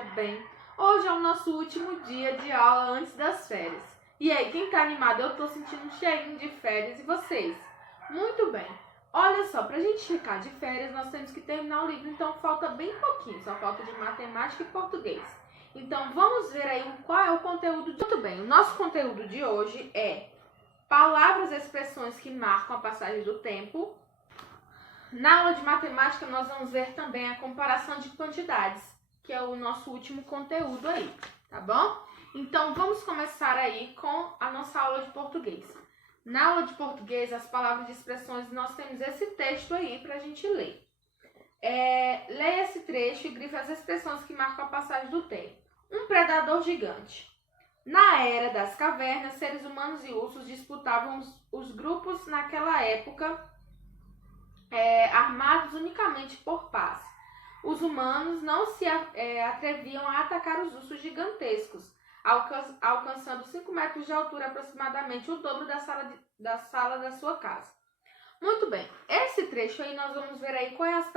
veja bem, hoje é o nosso último dia de aula antes das férias. E aí, quem tá animado? Eu tô sentindo um cheirinho de férias, e vocês? Muito bem. Olha só, pra gente ficar de férias, nós temos que terminar o livro, então falta bem pouquinho, só falta de matemática e português. Então, vamos ver aí qual é o conteúdo. Muito bem, o nosso conteúdo de hoje é palavras e expressões que marcam a passagem do tempo. Na aula de matemática, nós vamos ver também a comparação de quantidades, que é o nosso último conteúdo aí, tá bom? Então, vamos começar aí com a nossa aula de português. Na aula de português, as palavras e expressões, nós temos esse texto aí para a gente ler. Leia esse trecho e grife as expressões que marcam a passagem do tempo. Um predador gigante. Na era das cavernas, seres humanos e ursos disputavam os grupos naquela época, armados unicamente por paz. Os humanos não se atreviam a atacar os ursos gigantescos, alcançando 5 metros de altura, aproximadamente o dobro da sala da sua casa. Muito bem, esse trecho aí nós vamos ver aí quais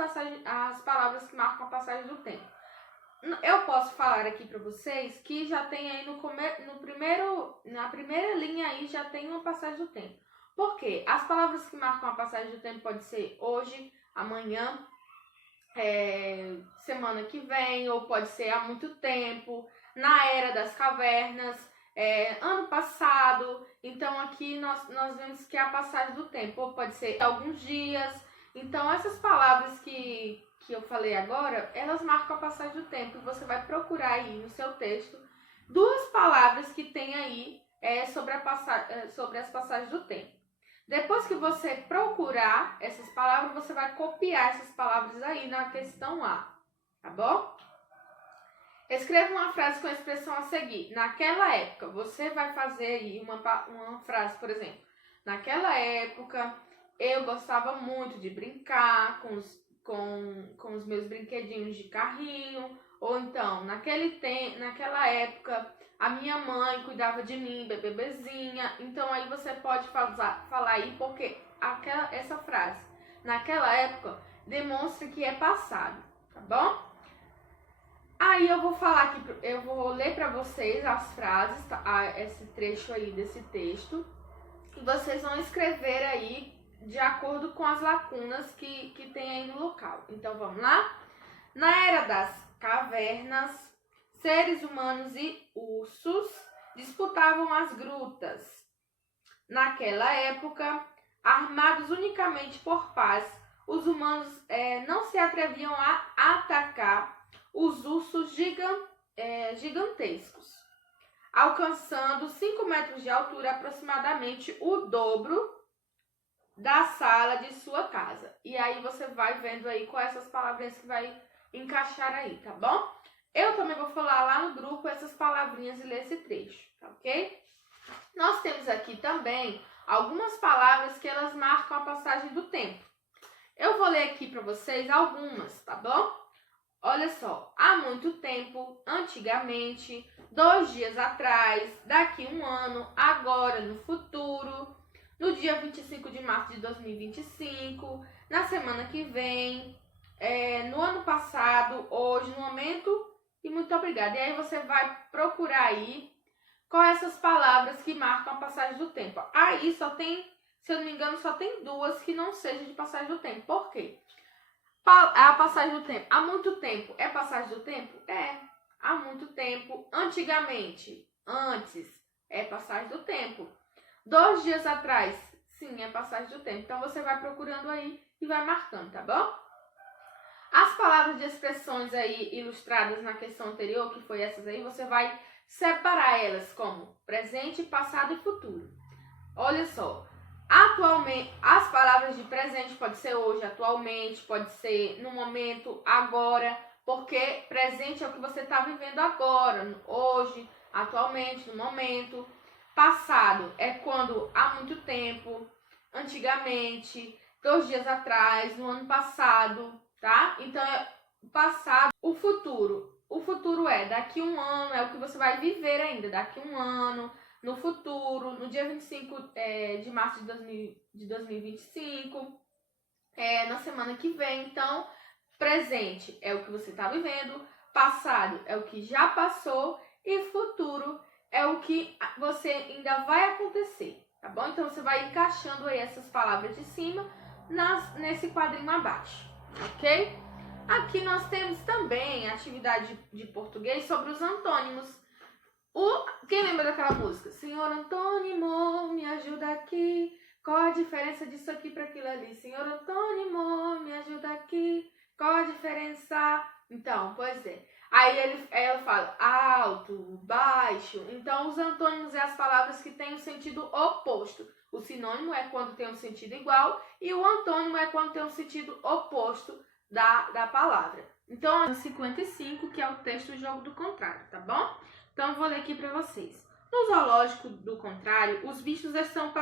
as palavras que marcam a passagem do tempo. Eu posso falar aqui para vocês que já tem aí na primeira linha aí já tem uma passagem do tempo. Por quê? As palavras que marcam a passagem do tempo pode ser hoje, amanhã, semana que vem, ou pode ser há muito tempo, na era das cavernas, ano passado. Então aqui nós vemos que é a passagem do tempo, ou pode ser alguns dias. Então essas palavras que eu falei agora, elas marcam a passagem do tempo, e você vai procurar aí no seu texto duas palavras que tem aí sobre as passagens do tempo. Depois que você procurar essas palavras, você vai copiar essas palavras aí na questão A, tá bom? Escreva uma frase com a expressão a seguir. Naquela época, você vai fazer aí uma frase, por exemplo. Naquela época, eu gostava muito de brincar com os meus brinquedinhos de carrinho. Ou então, naquela época, a minha mãe cuidava de mim, bebezinha. Então, aí você pode falar aí, porque essa frase, naquela época, demonstra que é passado, tá bom? Aí eu vou falar aqui, eu vou ler para vocês as frases, esse trecho aí desse texto, e vocês vão escrever aí de acordo com as lacunas que tem aí no local. Então, vamos lá? Na era das cavernas, seres humanos e ursos disputavam as grutas. Naquela época, armados unicamente por paz, os humanos não se atreviam a atacar os ursos gigantescos, alcançando 5 metros de altura, aproximadamente o dobro da sala de sua casa. E aí você vai vendo aí quais essas palavrinhas que vai encaixar aí, tá bom? Eu também vou falar lá no grupo essas palavrinhas e ler esse trecho, tá ok? Nós temos aqui também algumas palavras que elas marcam a passagem do tempo. Eu vou ler aqui para vocês algumas, tá bom? Olha só, há muito tempo, antigamente, 2 dias atrás, daqui 1 ano, agora, no futuro, no dia 25 de março de 2025, na semana que vem, no ano passado, hoje, no momento, e muito obrigada. E aí você vai procurar aí quais essas palavras que marcam a passagem do tempo. Aí só tem, se eu não me engano, só tem 2 que não sejam de passagem do tempo. Por quê? A passagem do tempo. Há muito tempo é passagem do tempo? Há muito tempo. Antigamente, antes, é passagem do tempo. 2 dias atrás, sim, é passagem do tempo. Então você vai procurando aí e vai marcando, tá bom? As palavras de expressões aí ilustradas na questão anterior, que foi essas aí, você vai separar elas como presente, passado e futuro. Olha só. Atualmente, as palavras de presente pode ser hoje, atualmente, pode ser no momento, agora, porque presente é o que você está vivendo agora, hoje, atualmente, no momento. Passado é quando há muito tempo, antigamente, 2 dias atrás, no ano passado, tá? Então, passado. O futuro é daqui 1 ano, é o que você vai viver ainda, daqui 1 ano. No futuro, no dia 25 de março de 2025, na semana que vem. Então, presente é o que você está vivendo, passado é o que já passou e futuro é o que você ainda vai acontecer, tá bom? Então, você vai encaixando aí essas palavras de cima nesse quadrinho abaixo, ok? Aqui nós temos também a atividade de português sobre os antônimos. Quem lembra daquela música? Senhor antônimo, me ajuda aqui. Qual a diferença disso aqui para aquilo ali? Senhor antônimo, me ajuda aqui. Qual a diferença? Então, pois é. Aí ela fala alto, baixo. Então, os antônimos é as palavras que têm o sentido oposto. O sinônimo é quando tem um sentido igual e o antônimo é quando tem um sentido oposto da palavra. Então, a 55, que é o texto do jogo do contrário, tá bom? Então, eu vou ler aqui para vocês. No zoológico do contrário, os bichos estão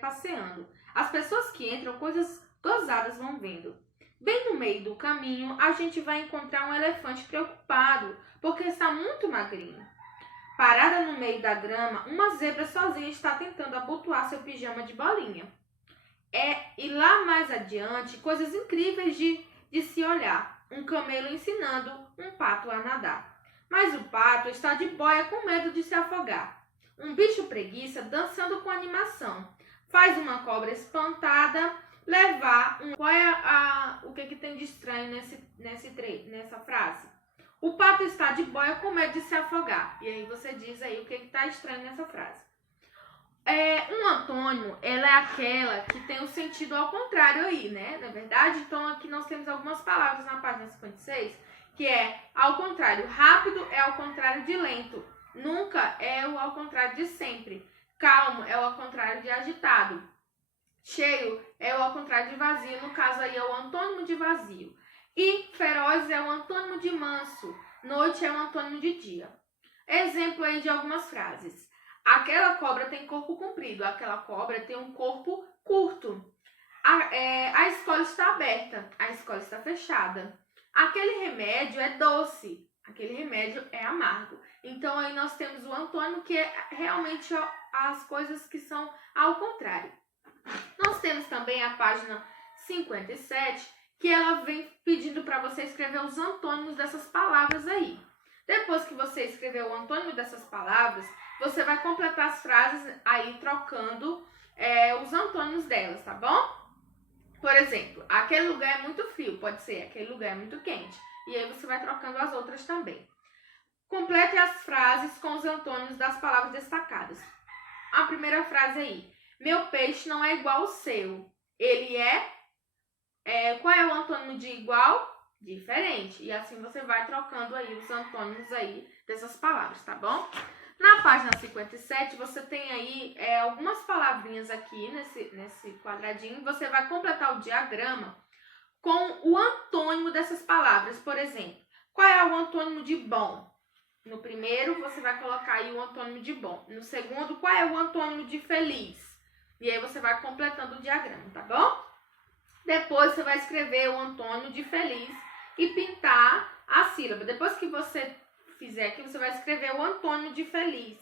passeando. As pessoas que entram, coisas gozadas vão vendo. Bem no meio do caminho, a gente vai encontrar um elefante preocupado, porque está muito magrinho. Parada no meio da grama, uma zebra sozinha está tentando abotoar seu pijama de bolinha. E lá mais adiante, coisas incríveis de se olhar. Um camelo ensinando um pato a nadar. Mas o pato está de boia com medo de se afogar. Um bicho preguiça dançando com animação. Faz uma cobra espantada levar um... Qual é o que tem de estranho nessa frase? O pato está de boia com medo de se afogar. E aí você diz aí o que está estranho nessa frase. Um antônimo, ela é aquela que tem o sentido ao contrário aí, né? Na verdade, então aqui nós temos algumas palavras na página 56, que é ao contrário. Rápido é ao contrário de lento. Nunca é o ao contrário de sempre. Calmo é o ao contrário de agitado. Cheio é o ao contrário de vazio. No caso aí é o antônimo de vazio. E feroz é o antônimo de manso. Noite é o antônimo de dia. Exemplo aí de algumas frases. Aquela cobra tem corpo comprido. Aquela cobra tem um corpo curto. A escola está aberta. A escola está fechada. Aquele remédio é doce. Aquele remédio é amargo. Então, aí nós temos o antônimo, que é realmente as coisas que são ao contrário. Nós temos também a página 57, que ela vem pedindo para você escrever os antônimos dessas palavras aí. Depois que você escrever o antônimo dessas palavras, você vai completar as frases aí trocando os antônimos delas, tá bom? Por exemplo, aquele lugar é muito frio, pode ser aquele lugar é muito quente. E aí você vai trocando as outras também. Complete as frases com os antônimos das palavras destacadas. A primeira frase aí. Meu peixe não é igual ao seu. Ele qual é o antônimo de igual? Diferente. E assim você vai trocando aí os antônimos aí dessas palavras, tá bom? Na página 57, você tem aí algumas palavrinhas aqui nesse quadradinho. Você vai completar o diagrama com o antônimo dessas palavras. Por exemplo, qual é o antônimo de bom? No primeiro, você vai colocar aí o antônimo de bom. No segundo, qual é o antônimo de feliz? E aí você vai completando o diagrama, tá bom? Depois, você vai escrever o antônimo de feliz e pintar a sílaba. Depois que você fizer aqui, você vai escrever o antônimo de feliz.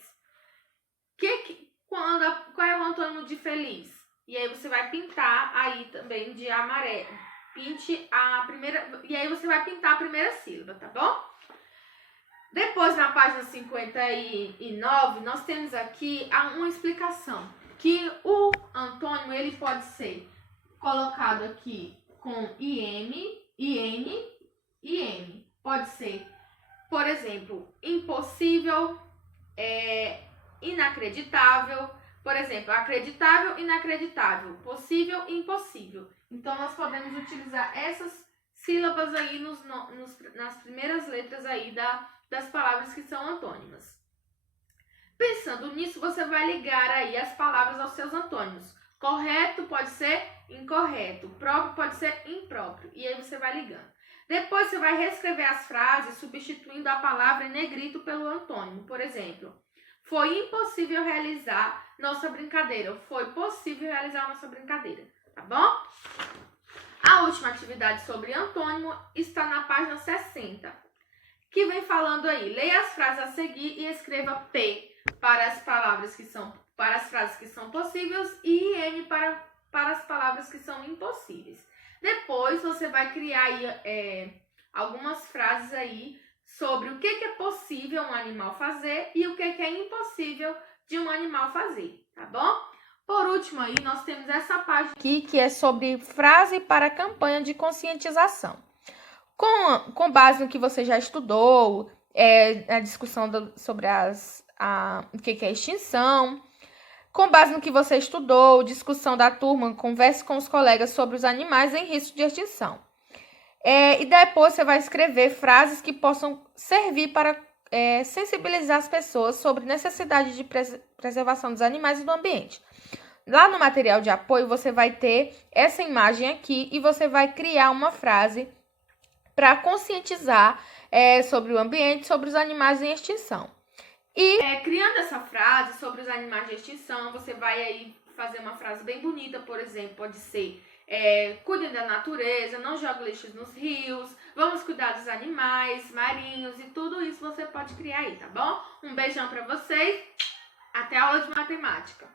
Qual é o antônimo de feliz? E aí você vai pintar aí também de amarelo. Pinte a primeira... E aí você vai pintar a primeira sílaba, tá bom? Depois, na página 59, nós temos aqui uma explicação. Que o antônimo, ele pode ser colocado aqui com IM, IN e M. Pode ser, por exemplo, impossível, inacreditável. Por exemplo, acreditável, inacreditável, possível e impossível. Então, nós podemos utilizar essas sílabas aí nas primeiras letras aí das palavras que são antônimas. Pensando nisso, você vai ligar aí as palavras aos seus antônimos. Correto pode ser incorreto, próprio pode ser impróprio. E aí você vai ligando. Depois você vai reescrever as frases substituindo a palavra em negrito pelo antônimo. Por exemplo, foi impossível realizar nossa brincadeira. Foi possível realizar nossa brincadeira. Tá bom? A última atividade sobre antônimo está na página 60, que vem falando aí. Leia as frases a seguir e escreva P para as palavras para as frases que são possíveis e M para as palavras que são impossíveis. Depois você vai criar aí, algumas frases aí sobre o que é possível um animal fazer e o que é impossível de um animal fazer, tá bom? Por último aí, nós temos essa página aqui que é sobre frase para campanha de conscientização. Com base no que você já estudou, a discussão sobre o que é extinção, com base no que você estudou, discussão da turma, converse com os colegas sobre os animais em risco de extinção. E depois você vai escrever frases que possam servir para sensibilizar as pessoas sobre necessidade de preservação dos animais e do ambiente. Lá no material de apoio você vai ter essa imagem aqui e você vai criar uma frase para conscientizar sobre o ambiente, sobre os animais em extinção. E criando essa frase sobre os animais de extinção, você vai aí fazer uma frase bem bonita, por exemplo, pode ser cuidem da natureza, não jogue lixo nos rios, vamos cuidar dos animais marinhos e tudo isso você pode criar aí, tá bom? Um beijão para vocês, até a aula de matemática.